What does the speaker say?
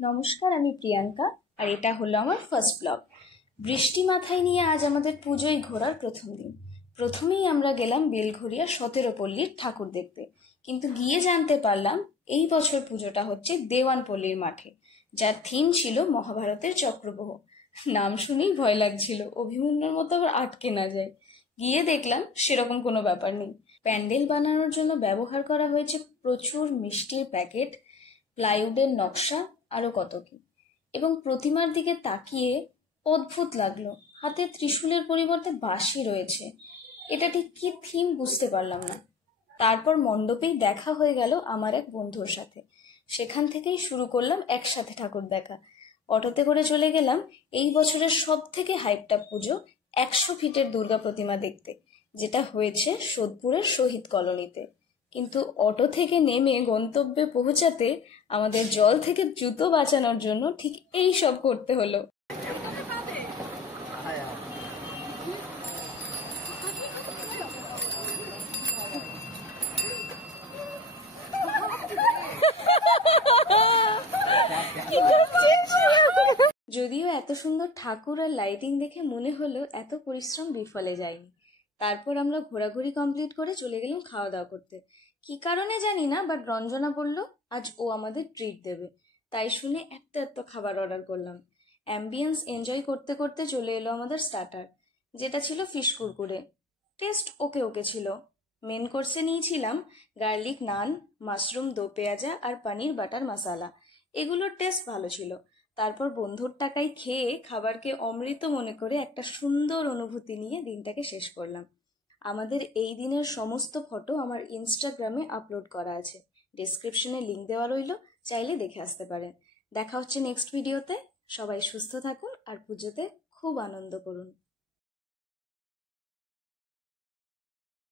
নমস্কার, আমি প্রিয়াঙ্কা আর এটা হলো আমার ফার্স্ট ব্লগ। বৃষ্টি মাথায় নিয়ে আজ আমাদের পুজোয় ঘোরার প্রথম দিন। প্রথমেই আমরা গেলাম বেলঘরিয়া 17 পল্লীর ঠাকুর দেখতে, কিন্তু গিয়ে জানতে পারলাম এই বছর পুজোটা হচ্ছে দেওয়ানপল্লীর মাঠে, যার থিম ছিল মহাভারতের চক্রব্যূহ। নাম শুনেই ভয় লাগছিল অভিমন্যুর মতো আবার আটকে না যায়। গিয়ে দেখলাম সেরকম কোনো ব্যাপার নেই। প্যান্ডেল বানানোর জন্য ব্যবহার করা হয়েছে প্রচুর মিষ্টির প্যাকেট, প্লাইউডের নকশা, আরো কত কি। এবং প্রতিমার দিকে তাকিয়ে অদ্ভুত লাগলো, হাতে ত্রিশূলের পরিবর্তে বাঁশি রয়েছে। এটা ঠিক কি থিম বুঝতে পারলাম না। তারপর মণ্ডপেই দেখা হয়ে গেল আমার এক বন্ধুর সাথে। সেখান থেকেই শুরু করলাম একসাথে ঠাকুর দেখা। অটোতে করে চলে গেলাম এই বছরের সব থেকে হাইপটা পুজো 100 ফিটের দুর্গা প্রতিমা দেখতে, যেটা হয়েছে সোদপুরের শহীদ কলোনিতে। কিন্তু অটো থেকে নেমে গন্তব্যে পৌঁছাতে আমাদের জল থেকে জুতো বাঁচানোর জন্য ঠিক এই সব করতে হলো। যদিও এত সুন্দর ঠাকুর আর লাইটিং দেখে মনে হলো এত পরিশ্রম বিফলে যায়নি। তারপর আমরা ঘোরাঘুরি কমপ্লিট করে চলে গেলাম খাওয়া দাওয়া করতে। কি কারণে জানি না, বাট রঞ্জনা বলল আজ ও আমাদের ট্রিট দেবে। তাই শুনে এত খাবার অর্ডার করলাম। অ্যাম্বিয়েন্স এনজয় করতে করতে চলে এলো আমাদের স্টার্টার, যেটা ছিল ফিশ কুরকুরে। টেস্ট ওকে ওকে ছিল। মেন কোর্সে নিয়েছিলাম গার্লিক নান, মাশরুম দো পেঁয়াজা আর পনির বাটার মশালা। এগুলোর টেস্ট ভালো ছিল। তারপর বন্ধুর টাকায় খেয়ে খাবারকে অমৃত মনে করে একটা সুন্দর অনুভূতি নিয়ে দিনটাকে শেষ করলাম। আমাদের এই দিনের সমস্ত ফটো আমার ইনস্টাগ্রামে আপলোড করা আছে, ডেসক্রিপশনে লিংক দেওয়া রইল, চাইলে দেখে আসতে পারেন। দেখা হচ্ছে নেক্সট ভিডিওতে। সবাই সুস্থ থাকুন আর পুজোতে খুব আনন্দ করুন।